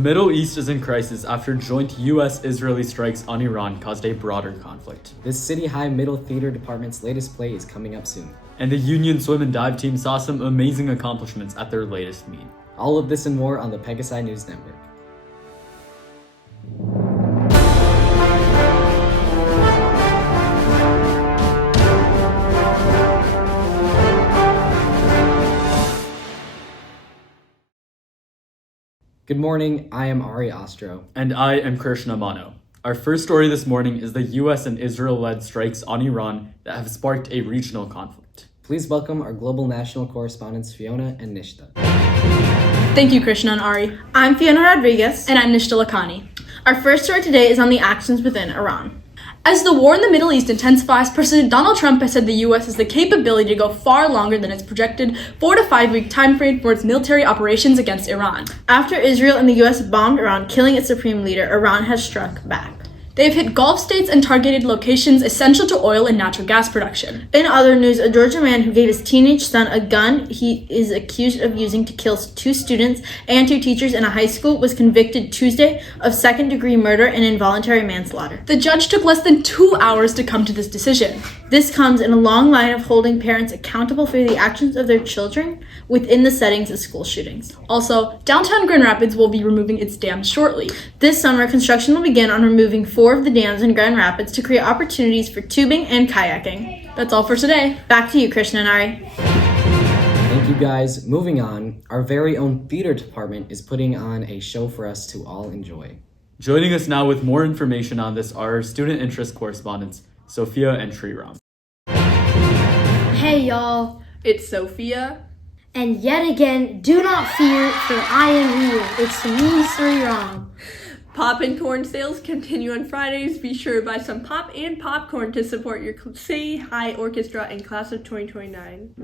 Middle East is in crisis after joint U.S.-Israeli strikes on Iran caused a broader conflict. The City High Middle Theater Department's latest play is coming up soon. And the Union Swim and Dive team saw some amazing accomplishments at their latest meet. All of this and more on the Pegasi News Network. Good morning, I am Ari Ostro. And I am Krishna Mano. Our first story this morning is the U.S. and Israel-led strikes on Iran that have sparked a regional conflict. Please welcome our global national correspondents Fiona and Nishta. Thank you, Krishna and Ari. I'm Fiona Rodriguez. And I'm Nishta Lakhani. Our first story today is on the actions within Iran. As the war in the Middle East intensifies, President Donald Trump has said the U.S. has the capability to go far longer than its projected 4 to 5 week time frame for its military operations against Iran. After Israel and the U.S. bombed Iran, killing its supreme leader, Iran has struck back. They've hit Gulf states and targeted locations essential to oil and natural gas production. In other news, a Georgia man who gave his teenage son a gun he is accused of using to kill 2 students and 2 teachers in a high school was convicted Tuesday of second-degree murder and involuntary manslaughter. The judge took less than 2 hours to come to this decision. This comes in a long line of holding parents accountable for the actions of their children within the settings of school shootings. Also, downtown Grand Rapids will be removing its dams shortly. This summer, construction will begin on removing 4 of the dams in Grand Rapids to create opportunities for tubing and kayaking. That's all for today. Back to you, Krishna and Ari. Thank you guys. Moving on, our very own theater department is putting on a show for us to all enjoy. Joining us now with more information on this are our student interest correspondents, Sophia and Sriram. Hey y'all, It's Sophia. and yet again, do not fear, for I am here. It's me, Sriram. Pop and corn sales continue on Fridays. Be sure to buy some pop and popcorn to support your City High Orchestra and class of 2029.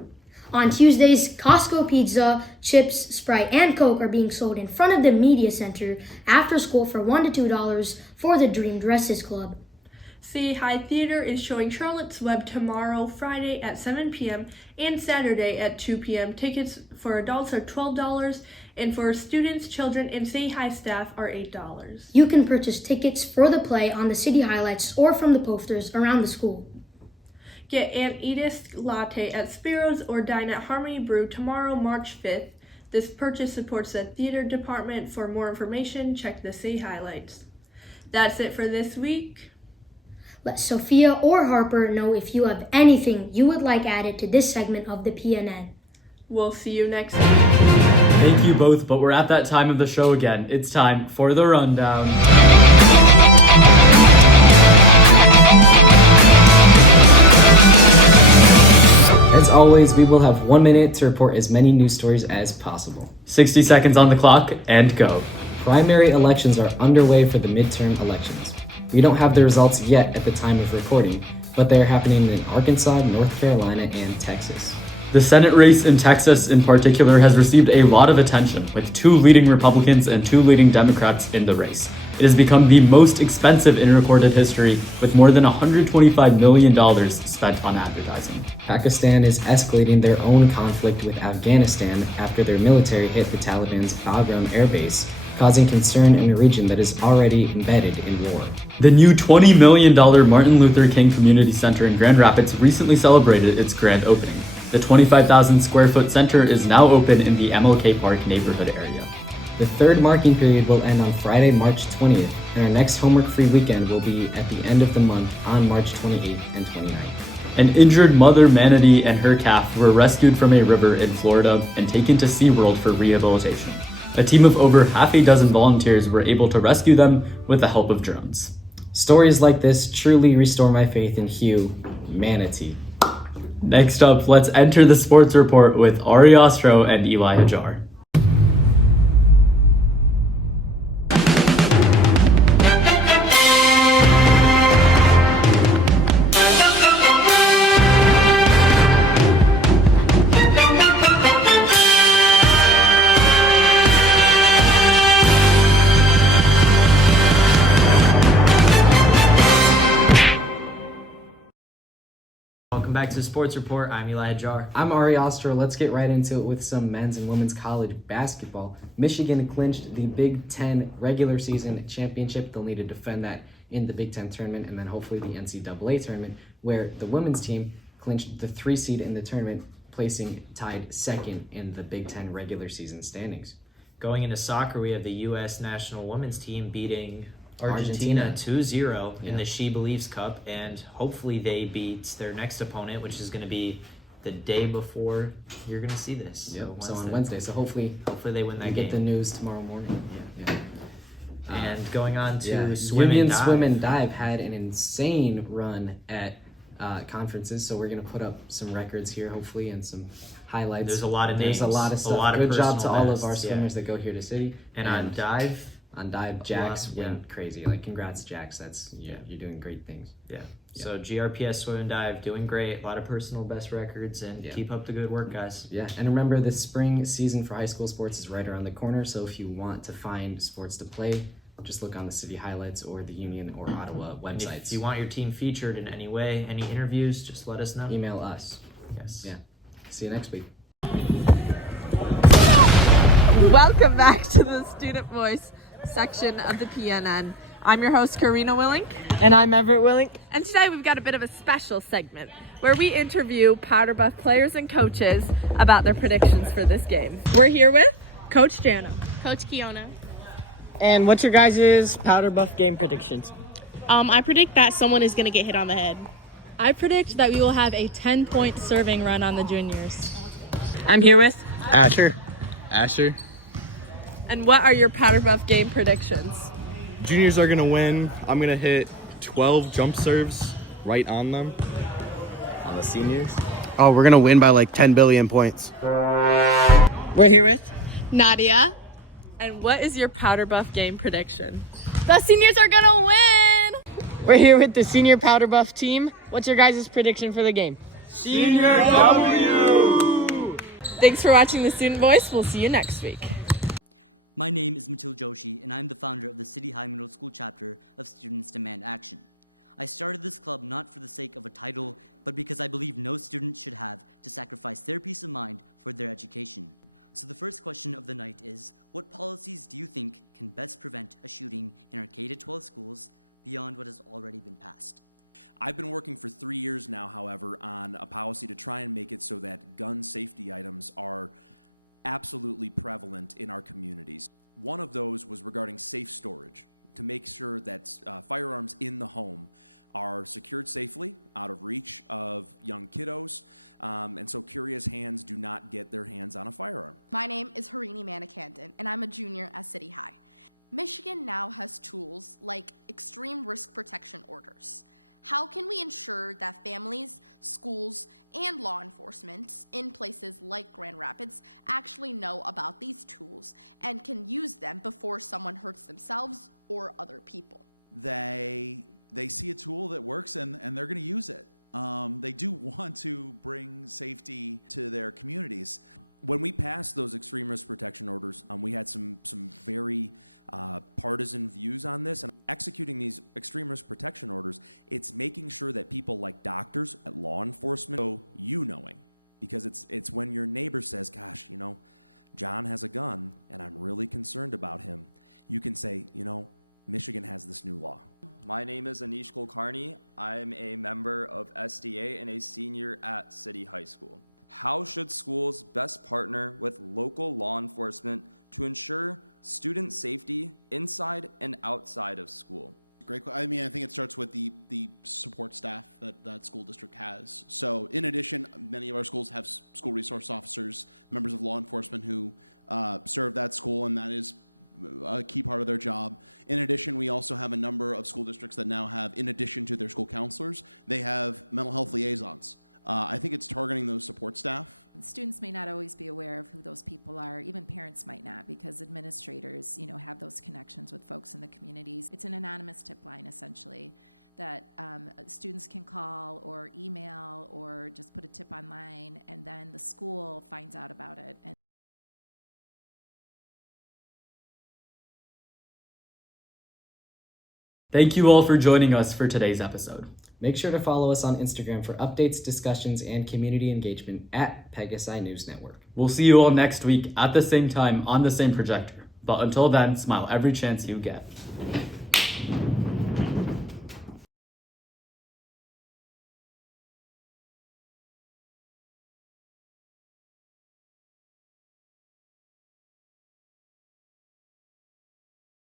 On Tuesdays, Costco pizza, chips, Sprite, and Coke are being sold in front of the media center after school for $1 to $2 for the Dream Dresses Club. City High Theater is showing Charlotte's Web tomorrow, Friday at 7 p.m. and Saturday at 2 p.m. Tickets for adults are $12 and for students, children, and City High staff are $8. You can purchase tickets for the play on the city highlights or from the posters around the school. Get an Edith latte at Spiro's or dine at Harmony Brew tomorrow, March 5th. This purchase supports the theater department. For more information, check the City highlights. That's it for this week. Let Sophia or Harper know if you have anything you would like added to this segment of the PNN. We'll see you next week. Thank you both, but we're at that time of the show again. It's time for the rundown. As always, we will have 1 minute to report as many news stories as possible. 60 seconds on the clock, and go. Primary elections are underway for the midterm elections. We don't have the results yet at the time of recording, but they are happening in Arkansas, North Carolina, and Texas. The Senate race in Texas in particular has received a lot of attention, with 2 leading Republicans and 2 leading Democrats in the race. It has become the most expensive in recorded history, with more than $125 million spent on advertising. Pakistan is escalating their own conflict with Afghanistan after their military hit the Taliban's Bagram air base, causing concern in a region that is already embedded in war. The new $20 million Martin Luther King Community Center in Grand Rapids recently celebrated its grand opening. The 25,000 square foot center is now open in the MLK Park neighborhood area. The third marking period will end on Friday, March 20th, and our next homework-free weekend will be at the end of the month on March 28th and 29th. An injured mother manatee and her calf were rescued from a river in Florida and taken to SeaWorld for rehabilitation. A team of over half a dozen volunteers were able to rescue them with the help of drones. Stories like this truly restore my faith in Hugh, Manatee. Next up, let's enter the sports report with Ari Ostro and Eli Hajar. Welcome back to Sports Report. I'm Eli Hadjar. I'm Ari Ostro. Let's get right into it with some men's and women's college basketball. Michigan clinched the Big Ten regular season championship. They'll need to defend that in the Big Ten tournament and then hopefully the NCAA tournament, where the women's team clinched the 3 seed in the tournament, placing tied second in the Big Ten regular season standings. Going into soccer, we have the U.S. national women's team beating Argentina 2-0 in the She Believes Cup, and hopefully they beat their next opponent, which is going to be the day before you're going to see this. Yep. So on Wednesday. So hopefully they win that game. Get the news tomorrow morning. Yeah. And going on to swim Union and dive. Swim and Dive had an insane run at conferences, so we're going to put up some records here, hopefully, and some highlights. There's a lot of names. There's a lot of stuff. A lot of Good job to personal all bests, of our swimmers that go here to City. And on dive, Jax went crazy. Like, congrats, Jax. You're doing great things. Yeah. So GRPS Swim and Dive doing great. A lot of personal best records, and keep up the good work, guys. Yeah, and remember, the spring season for high school sports is right around the corner, so if you want to find sports to play, just look on the City highlights or the Union or Ottawa websites. And if you want your team featured in any way, any interviews, just let us know. Email us. Yes. Yeah. See you next week. Welcome back to the Student Voice section of the PNN. I'm your host, Karina Willink. And I'm Everett Willink. And today we've got a bit of a special segment where we interview Powder Buff players and coaches about their predictions for this game. We're here with Coach Jana. Coach Kiona. And what's your guys' Powder Buff game predictions? I predict that someone is going to get hit on the head. I predict that we will have a 10-point serving run on the juniors. I'm here with Asher. And what are your Powder Buff game predictions? Juniors are going to win. I'm going to hit 12 jump serves right on them. On the seniors? Oh, we're going to win by like 10 billion points. We're here with Nadia. And what is your Powder Buff game prediction? The seniors are going to win. We're here with the senior Powder Buff team. What's your guys' prediction for the game? Senior W! Thanks for watching the Student Voice. We'll see you next week. My name is Matil Joshi, and I'm the founder of the City High Middle School chapter of Students Demand Action. I started this club not for the sake of a title, but because I believe no student should have to sacrifice their peace of mind for their education. So the first question of the night is, what policies do you think can best prevent a shooting in our K-12 schools beyond what has already been passed? I've been working for 3 years now, however, on a policy to try and make it so that gun safety items are absolutely prevalent in our communities. One of those was regarding safe storage, to make sure that firearms in the home are secured safely, out of reach of young kiddos, and so curious hands do not get their hands on a firearm. My name is Harini Manikandan, and I'm a junior at City High. Michigan now has tools like extreme risk protection orders. How can we ensure that families, schools, and law enforcement in places like Grand Rapids actually know about these tools and can use them before someone hurts themselves or other people? They see a tool that works and they're going to use it. They do want to bring safety to their communities. When we passed those extreme risk protection orders, we had some very partisan views on this. And executing these extreme risk protection orders, it's making sure that people like doctors, at law enforcement, know you knowing. Because it's when your neighbor says, gosh, you know, John has a gun and I'm really concerned about him. You can say, you know, Michigan has this new law. My name is Anish Kulkarni. I'm a member of SDA and a senior at City High School. How should schools best partner with local law enforcement to ensure student safety inside and outside of school? Great. I mean, I think it starts with the support staff that school district has. So in addition, many of our schools have school resource officers, members of law enforcement who serve that school, and that is a key part of their job. In addition, we also have a number of school districts that now have, in addition to their school counselors, they have mental health liaisons. I think it's targeting those support staff. Students may not always be aware of who those people are. Even parents might not, because administrators, have those connections with folks in the communities. It's an anonymous tip line, essentially, that students can call or email or just put a tip online, and then the school finds out about it. And Thank you all for joining us for today's episode. Make sure to follow us on Instagram for updates, discussions, and community engagement at Pegasi News Network. We'll see you all next week at the same time on the same projector. But until then, smile every chance you get.